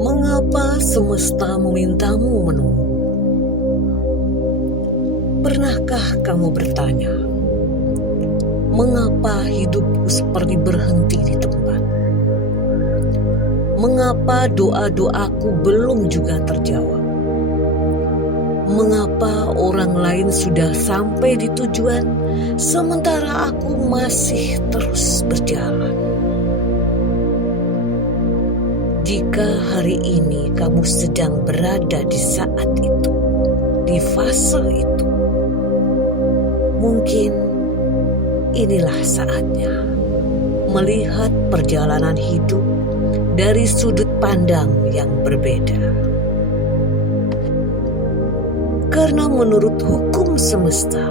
Mengapa semesta memintamu menunggu? Pernahkah kamu bertanya, mengapa hidupku seperti berhenti di tempat? Mengapa doa-doaku belum juga terjawab? Mengapa orang lain sudah sampai di tujuan, sementara aku masih terus berjalan? Jika hari ini kamu sedang berada di saat itu, di fase itu, mungkin inilah saatnya melihat perjalanan hidup dari sudut pandang yang berbeda. Karena menurut hukum semesta,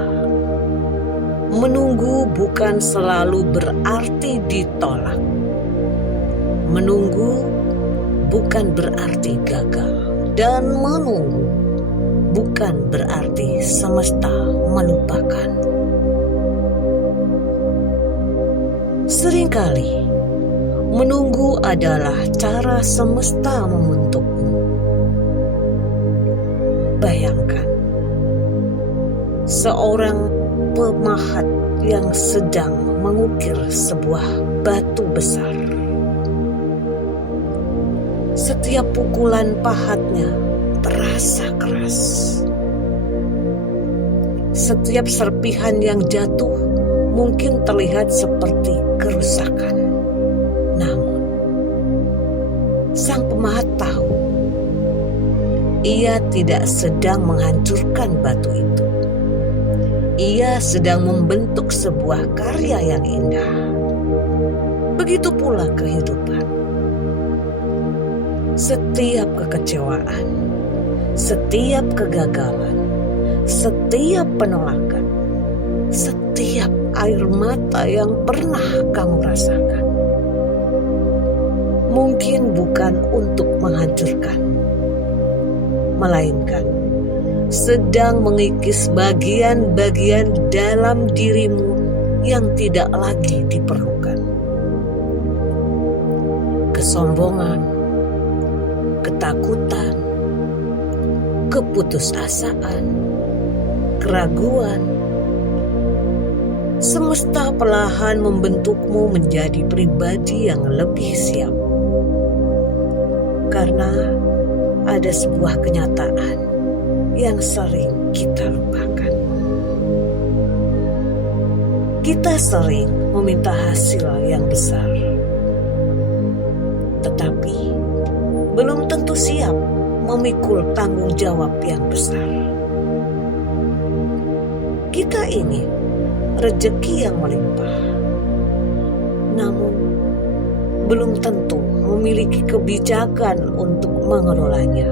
menunggu bukan selalu berarti ditolak. Menunggu bukan berarti gagal, dan menunggu bukan berarti semesta melupakan. Seringkali menunggu adalah cara semesta membentukmu. Bayangkan seorang pemahat yang sedang mengukir sebuah batu besar. Setiap pukulan pahatnya terasa keras. Setiap serpihan yang jatuh mungkin terlihat seperti kerusakan. Namun, sang pemahat tahu ia tidak sedang menghancurkan batu itu. Ia sedang membentuk sebuah karya yang indah. Begitu pula kehidupan. Setiap kekecewaan, setiap kegagalan, setiap penolakan, setiap air mata yang pernah kamu rasakan, mungkin bukan untuk menghancurkan, melainkan sedang mengikis bagian-bagian dalam dirimu yang tidak lagi diperlukan. Kesombongan, ketakutan, keputusasaan, keraguan. Semesta perlahan membentukmu menjadi pribadi yang lebih siap. Karena ada sebuah kenyataan yang sering kita lupakan. Kita sering meminta hasil yang besar, tetapi belum tentu siap memikul tanggung jawab yang besar. Kita ingin rezeki yang melimpah, namun belum tentu memiliki kebijakan untuk mengelolanya.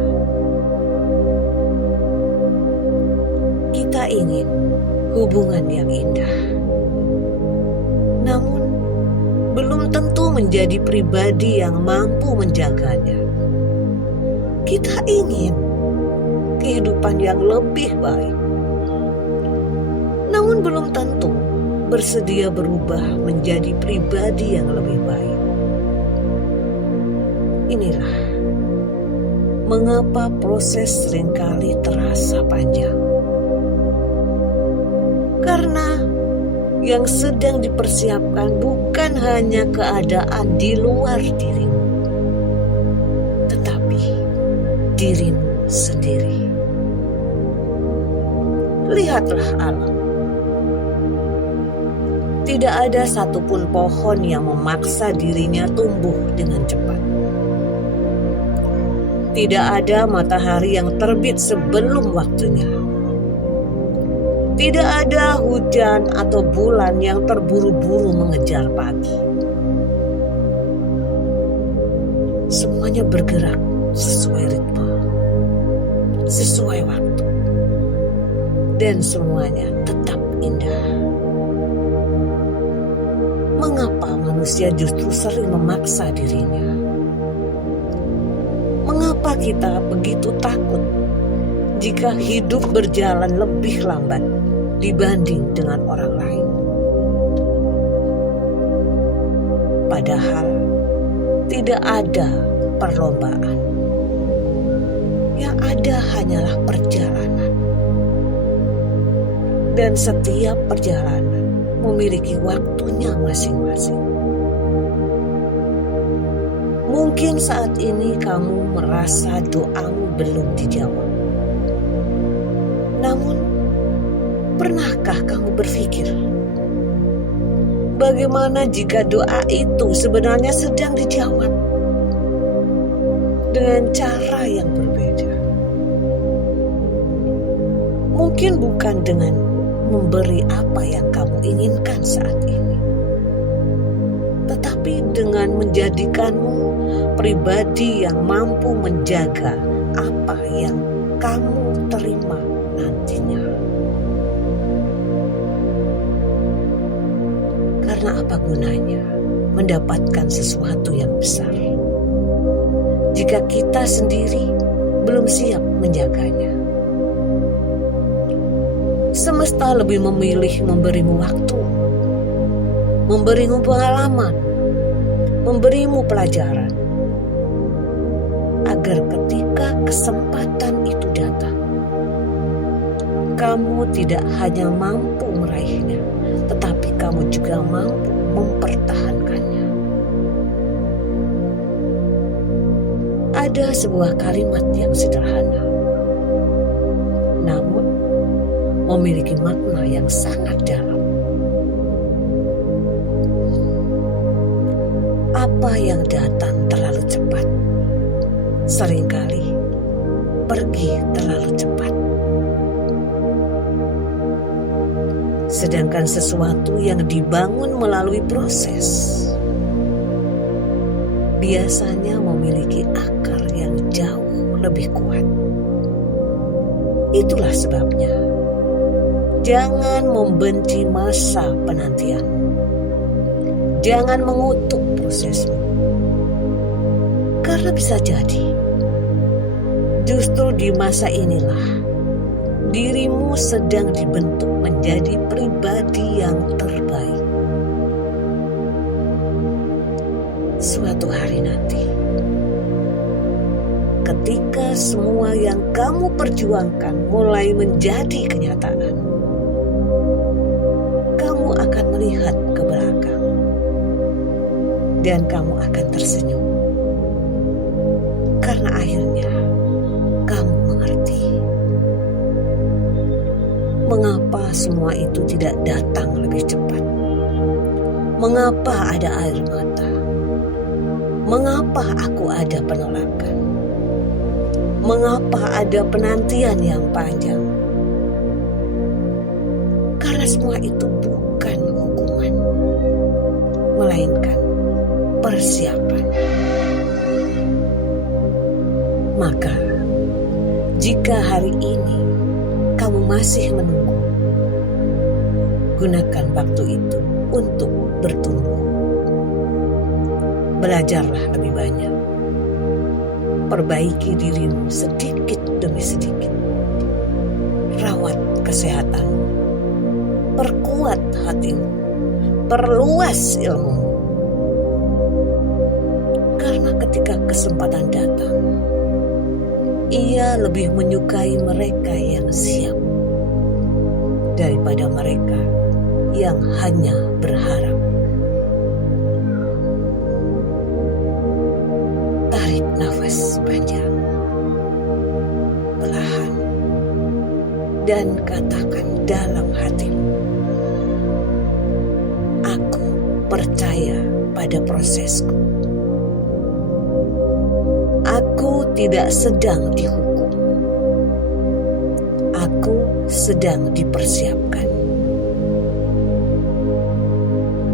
Kita ingin hubungan yang indah, namun belum tentu menjadi pribadi yang mampu menjaganya. Kita ingin kehidupan yang lebih baik, namun belum tentu bersedia berubah menjadi pribadi yang lebih baik. Inilah mengapa proses seringkali terasa panjang. Karena yang sedang dipersiapkan bukan hanya keadaan di luar dirimu, tetapi dirimu sendiri. Lihatlah alam. Tidak ada satupun pohon yang memaksa dirinya tumbuh dengan cepat. Tidak ada matahari yang terbit sebelum waktunya. Tidak ada hujan atau bulan yang terburu-buru mengejar pagi. Semuanya bergerak sesuai ritme, sesuai waktu, dan semuanya tetap indah. Mengapa manusia justru sering memaksa dirinya? Mengapa kita begitu takut jika hidup berjalan lebih lambat dibanding dengan orang lain? Padahal tidak ada perlombaan. Yang ada hanyalah perjalanan. Dan setiap perjalanan memiliki waktunya masing-masing. Mungkin saat ini kamu merasa doamu belum dijawab. Namun, pernahkah kamu berpikir, bagaimana jika doa itu sebenarnya sedang dijawab dengan cara yang berbeda? Mungkin bukan dengan memberi apa yang kamu inginkan saat ini, tetapi dengan menjadikanmu pribadi yang mampu menjaga apa yang kamu terima nantinya. Karena apa gunanya mendapatkan sesuatu yang besar jika kita sendiri belum siap menjaganya? Semesta lebih memilih memberimu waktu, memberimu pengalaman, memberimu pelajaran, agar ketika kesempatan itu datang, kamu tidak hanya mampu meraihnya, tetapi kamu juga mampu mempertahankannya. Ada sebuah kalimat yang sederhana, namun memiliki makna yang sangat dalam. Apa yang datang terlalu cepat, seringkali pergi terlalu cepat. Sedangkan sesuatu yang dibangun melalui proses biasanya memiliki akar yang jauh lebih kuat. Itulah sebabnya jangan membenci masa penantianmu. Jangan mengutuk prosesmu. Karena bisa jadi justru di masa inilah dirimu sedang dibentuk menjadi pribadi yang terbaik. Suatu hari nanti, ketika semua yang kamu perjuangkan mulai menjadi kenyataan, kamu akan melihat ke belakang dan kamu akan tersenyum. Karena akhirnya kamu mengerti mengapa semua itu tidak datang lebih cepat. Mengapa ada air mata? Mengapa aku ada penolakan? Mengapa ada penantian yang panjang? Karena semua itu bukan hukuman, melainkan persiapan. Maka, jika hari ini kamu masih menunggu, gunakan waktu itu untuk bertumbuh. Belajarlah lebih banyak. Perbaiki dirimu sedikit demi sedikit. Rawat kesehatanmu. Perkuat hatimu. Perluas ilmumu. Karena ketika kesempatan datang, Ia lebih menyukai mereka yang siap daripada mereka yang hanya berharap. Tarik nafas panjang, perlahan, dan katakan dalam hatimu, aku percaya pada prosesku. Aku tidak sedang dihukum. Aku sedang dipersiapkan.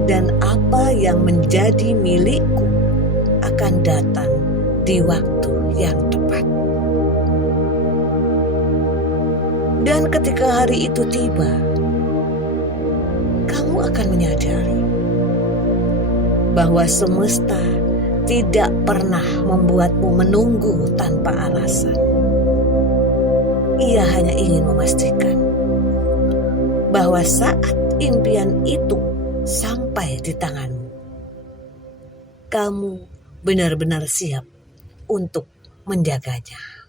Dan apa yang menjadi milikku akan datang di waktu yang tepat. Dan ketika hari itu tiba, kamu akan menyadari bahwa semesta tidak pernah membuatmu menunggu tanpa alasan. Ia hanya ingin memastikan bahwa saat impian itu sampai di tanganmu, kamu benar-benar siap untuk menjaganya.